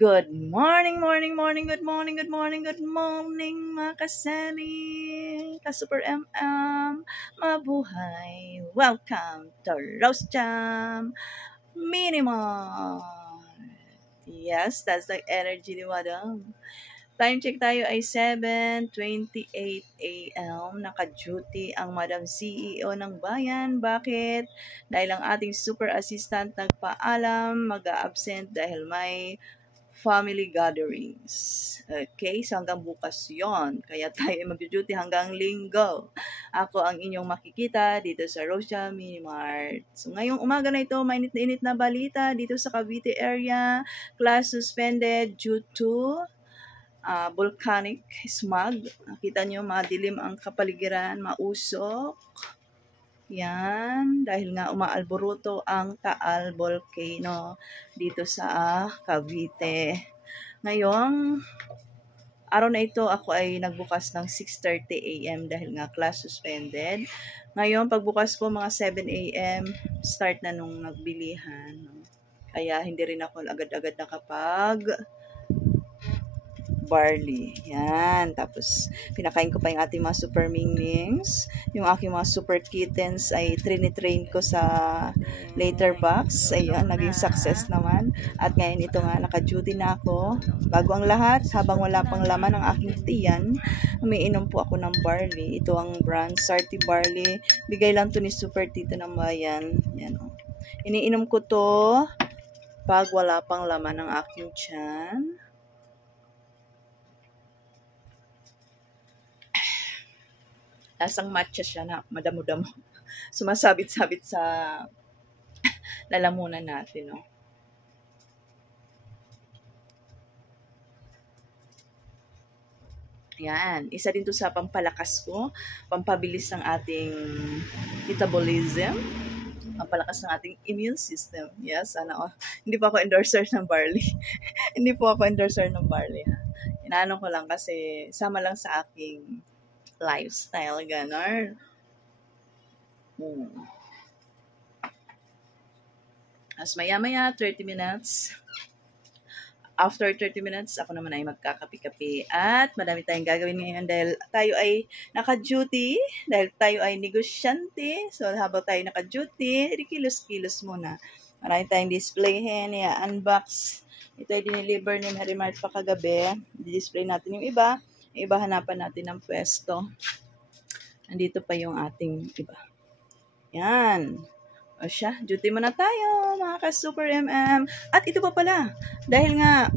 Good morning, morning, morning, good morning, good morning, good morning, mga kaseni, ka-Super MM, mabuhay. Welcome to Roast Jam Minimum. Yes, that's the energy ni Madam. Time check tayo ay 7:28 AM. Naka-duty ang Madam CEO ng bayan. Bakit? Dahil ang ating super assistant nagpaalam, mag-a-absent dahil may family gatherings. Okay, so hanggang bukas yon. Kaya tayo ay mag-duty hanggang linggo. Ako ang inyong makikita dito sa Rosia Mini Mart. So ngayong umaga na ito, mainit na init na balita dito sa Cavite area. Class suspended due to volcanic smog. Kita nyo, madilim ang kapaligiran, mausok. Yan, dahil nga umaalboruto ang Taal Volcano dito sa Cavite. Ngayong araw na ito, ako ay nagbukas ng 6:30 AM dahil nga class suspended. Ngayon, pagbukas ko mga 7 AM, start na nung nagbilihan. Kaya hindi rin ako agad-agad nakapag barley. Yan. Tapos, pinakain ko pa yung ating mga super minglings. Yung aking mga super kittens ay train ko sa later box. Ayun, naging success naman. At ngayon ito nga, naka-duty na ako. Bago ang lahat, habang wala pang laman ang aking tiyan, umiinom po ako ng barley. Ito ang brand, Sarti Barley. Bigay lang to ni Super Tito ng Bayan. Yan. Iniinom ko to pag wala pang laman ang aking tiyan. Lasang matcha siya na madamo-damo. Sumasabit-sabit sa lalamunan natin, no? Yan. Isa din to sa pampalakas ko, pampabilis ng ating metabolism, pampalakas ng ating immune system. Yes, hindi po ako endorser ng barley. Hindi po ako endorser ng barley. Ha? Inaano ko lang kasi sama lang sa aking lifestyle, ganon. As maya-maya, 30 minutes. After 30 minutes, ako naman ay magkakapi-kapi. At madami tayong gagawin ngayon dahil tayo ay naka-duty, dahil tayo ay negosyante. So, habang tayo naka-duty, kilos-kilos muna. Marami tayong displayhin, unbox. Ito ay dineliver ni Mary Mart pa kagabi. Di-display natin yung iba. Yung iba hanapan natin ng pwesto. Andito pa yung ating iba. Yan. O siya, duty muna tayo, mga ka-Super MM. At ito pa pala, dahil nga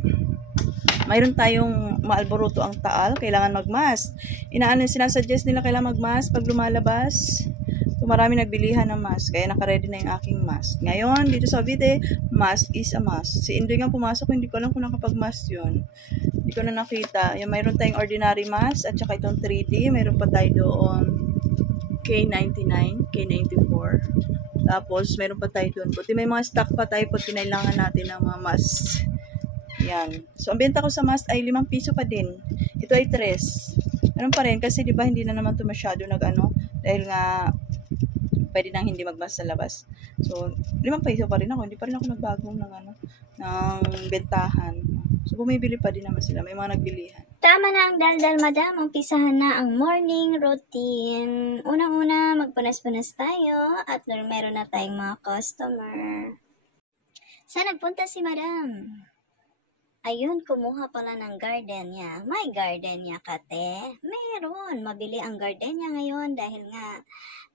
mayroon tayong maalboruto ang Taal, kailangan mag-mask. Sinasuggest nila kailangan mag-mask pag lumalabas. So, marami nagbilihan ng mask, kaya naka-ready na yung aking mask. Ngayon, dito sa Cavite, mask is a must. Si Indoy nga pumasok, hindi ko alam kung nakapag-mask yun. Hindi ko na nakita. Yung mayroon tayong ordinary mask, at saka itong 3D. Mayroon pa tayo doon K99, K94. Tapos, mayroon pa tayo doon. Buti may mga stock pa tayo pag kinailangan natin ng mga mask. Yan. So, ang benta ko sa mask ay 5 piso pa din. Ito ay 3. Meron pa rin kasi 'di ba hindi na naman 'to masyado dahil nga pwede nang hindi mag-mask sa labas. So, 5 piso pa rin ako. Hindi pa rin ako nagbago ng bentahan. So, bumibili pa din naman sila. May mga nagbilihan. Tama na ang daldal, madam. Umpisahan na ang morning routine. Unang-una, magpunas-punas tayo at meron na tayong mga customer. Saan nagpunta si madam? Ayun, kumuha pala ng gardenia. May gardenia ka, te? Meron. Mabili ang gardenia ngayon dahil nga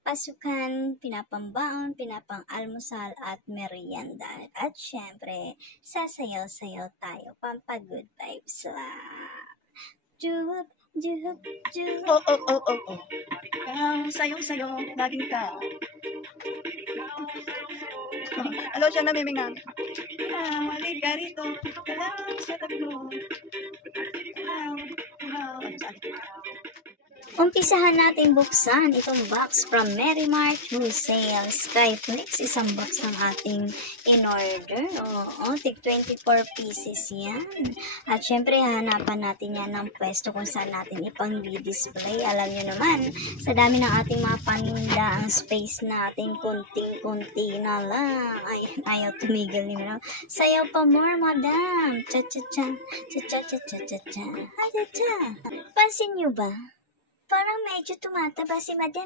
pasukan, pinapambaon, pinapang-almusal at merienda. At syempre, sasayaw-sayaw tayo. Pampa-good vibes lang. Juhup, juhup, juhup. Oh. Ang sayong-sayong, laging ka. Ano siya namiming na? Mali ka rito. Kalang sa tabi mo. Umpisahan natin buksan itong box from Merrimart Wholesale Skyflex. Isang box ng ating in-order. Oo, tig 24 pieces yan. At syempre, hahanapan natin yan ng pwesto kung saan natin ipang-display. Alam nyo naman, sa dami ng ating mga paninda, ang space natin, kunting-kunti na lang. Ay, ayaw tumigil ni Madam. Sayaw pa more, Madam. Cha-cha-cha. Cha-cha-cha-cha-cha-cha. Cha-cha-cha. Pansin nyo ba? Parang medyo tumataba si Madam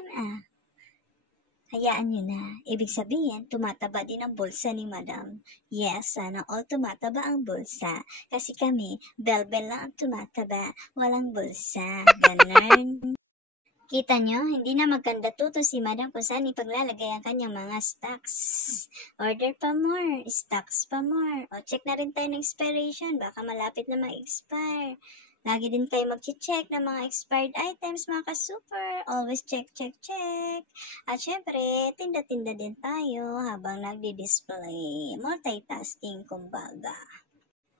Hayaan nyo na. Ibig sabihin, tumataba din ang bulsa ni Madam. Yes, sana all tumataba ang bulsa. Kasi kami, bel-bel lang ang tumataba. Walang bulsa. Ganun. Kita nyo, hindi na magkanda tuto si Madam kung saan ipaglalagay ang kanyang mga stocks. Order pa more. Stocks pa more. O, check na rin tayo ng expiration. Baka malapit na mag-expire. Lagi din kayo mag-check ng mga expired items, mga ka-super. Always check, check, check. At syempre, tinda-tinda din tayo habang nagdi-display. Multitasking, kumbaga.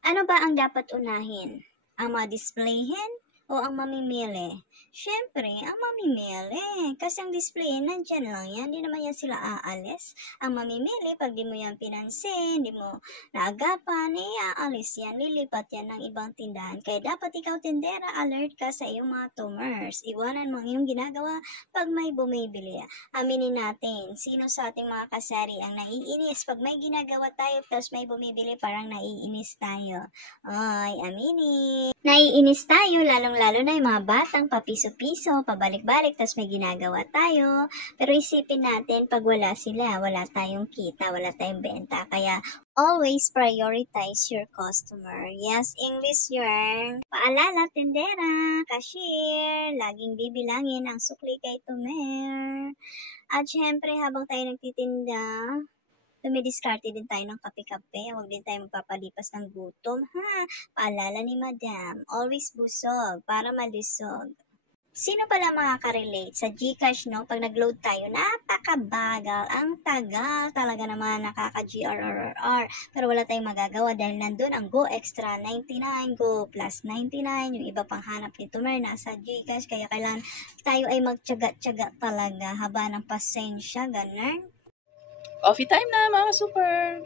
Ano ba ang dapat unahin? Ang ma-displayhin o ang mamimili? Syempre, ang mamimili. Kasi ang display, nandyan lang yan. Di naman yan sila aalis. Ang mamimili, pag di mo yan pinansin, di mo naagapan, aalis yan. Lilipat yan ng ibang tindahan. Kaya dapat ikaw, tindera, alert ka sa iyong mga tumors. Iwanan mo ang iyong ginagawa pag may bumibili. Aminin natin, sino sa ating mga kasari ang naiinis? Pag may ginagawa tayo, tapos may bumibili, parang naiinis tayo. Ay, aminin. Naiinis tayo, lalong-lalo na yung mga batang papiso-piso, pabalik-balik, tapos may ginagawa tayo. Pero isipin natin, pag wala sila, wala tayong kita, wala tayong benta. Kaya, always prioritize your customer. Yes, English yun. Paalala, tindera, cashier, laging bibilangin ang sukli kay tumer. At syempre, habang tayo nagtitinda, dumidiskarte din tayo ng kape-kape. Huwag din tayo magpapalipas ng gutom. Paalala ni Madam, always busog para malusog. Sino pala makaka-relate sa GCash, no? Pag nag-load tayo, napakabagal. Ang tagal talaga naman, nakaka-GRRR. Pero wala tayong magagawa dahil nandun ang Go Extra 99, Go Plus 99, yung iba pang hanap ni Tumer nasa GCash. Kaya kailangan tayo ay magtyaga-tyaga talaga, haba ng pasensya, ganun. Coffee time na, mga super.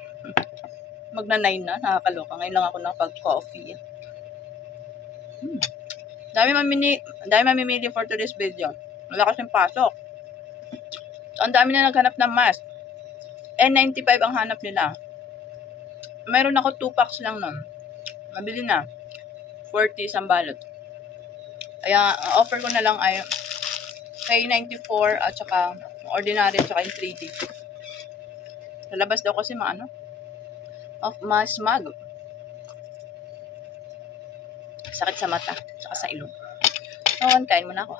Magna-9 na, nakakaloka. Ngayon lang ako nakapag-coffee. Dami mamimili for today's video. Wala kasing pasok. So, ang dami na naghanap ng mask. N95 ang hanap nila. Meron ako 2 packs lang nun. Mabili na. 40 isang balot. Kaya, offer ko na lang ay K94 at saka ordinary at saka yung 3D. Lalabas daw kasi of smog. Sakit sa mata, saka sa ilong. Kain muna ako.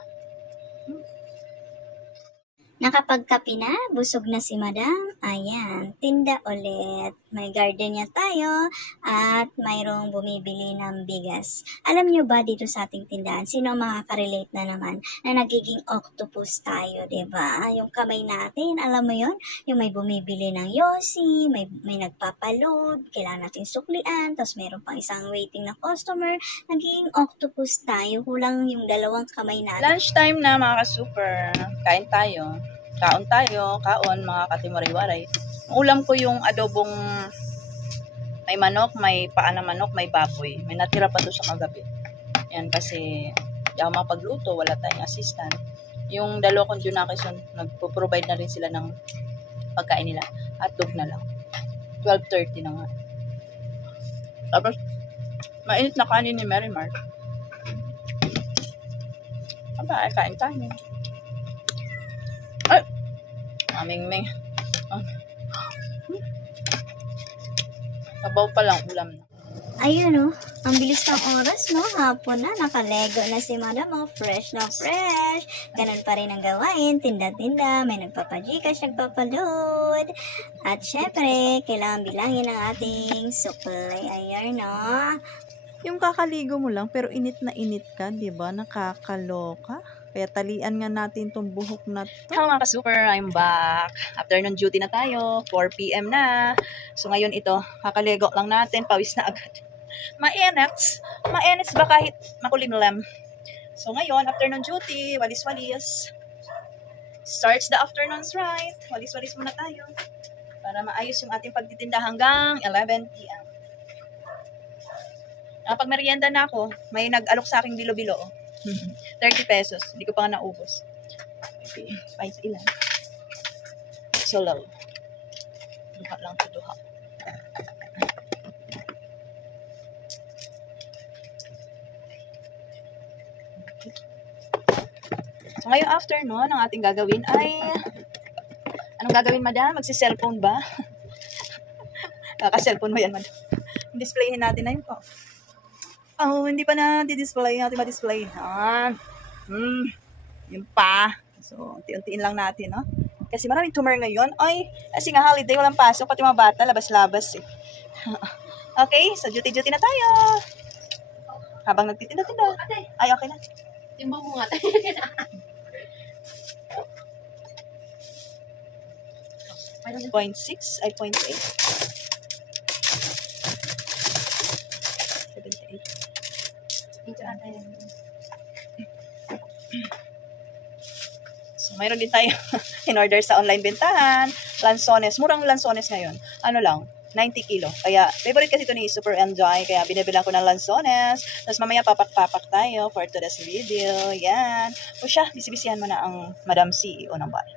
Nakapagkapi na, busog na si Madam. Ayan, tinda ulit. May gardenia tayo at mayroong bumibili ng bigas. Alam nyo ba dito sa ating tindahan, sino makaka-relate na naman na nagiging octopus tayo, diba? Yung kamay natin, alam mo yon, yung may bumibili ng yosi, may nagpapaload, kailangan natin suklian, tapos mayroon pang isang waiting na customer, nagiging octopus tayo, kulang yung 2 kamay natin. Lunchtime na, mga ka-super. Kain tayo. Kaon tayo, mga katimoriwaray. Ulam ko yung adobong may manok, may paa ng manok, may baboy. May natira pa to sa kagabi. Yan kasi di ako mapagluto, wala tayong assistant. Yung 2 kong junakis, nagpo-provide na rin sila ng pagkain nila. Hotdog na lang. 12:30 na nga. Tapos, mainit na kanin ni Merrimart. Aba, kain tayo. Ay! Aming-ming. Sabaw pa lang ulam na. Ayun, ang bilis ng oras, no? Hapon na, nakalego na si Madam, fresh na fresh. Ganun pa rin ang gawain, tinda-tinda, may nagpapagcash, nagpapaload. At syempre, kailangan bilangin ang ating supply. Ayun, no? Yung kakaligo mo lang, pero init na init ka, di ba? Nakakaloka. Kaya talian nga natin tong buhok na to. Hello mga ka-super, I'm back. Afternoon duty na tayo, 4 p.m. na. So ngayon ito, kakaligo lang natin, pawis na agad. Mainit ba kahit makulimlim? So ngayon, afternoon duty, walis-walis. Starts the afternoon's right. Walis-walis muna tayo para maayos yung ating pagtitinda hanggang 11 p.m. Pag merienda na ako, may nag-alok sa aking bilo-bilo. 30 pesos. Hindi ko pa nga naubos. Okay. Price ilan? So low. Duha lang to duha. So ngayong afternoon, ang ating gagawin ay... Anong gagawin, madam? Magsi-cellphone ba? Kaka-cellphone mo yan, madam. Displayhin natin na yun po. Oh, hindi pa na di-display. Natin ma-display. Yun pa. So, unti-untiin lang natin, no? Kasi maraming tumor ngayon. Ay, kasi nga holiday, walang pasok. Pati mga bata, labas-labas eh. Okay, so duty-duty na tayo. Habang nagtitinda-tinda. Ay, okay na. Timbang mo nga tayo. 0.6 ay 0.8. 78. So, mayroon din tayo in-order sa online bentahan. Lansones. Murang lansones ngayon. Ano lang, 90 kilo. Kaya, favorite kasi ito ni Super Enjoy. Kaya, binibilang ko ng lansones. Tapos, mamaya papak-papak tayo for today's video. Yan. O siya, bisibisihan mo na ang Madam CEO ng bahay.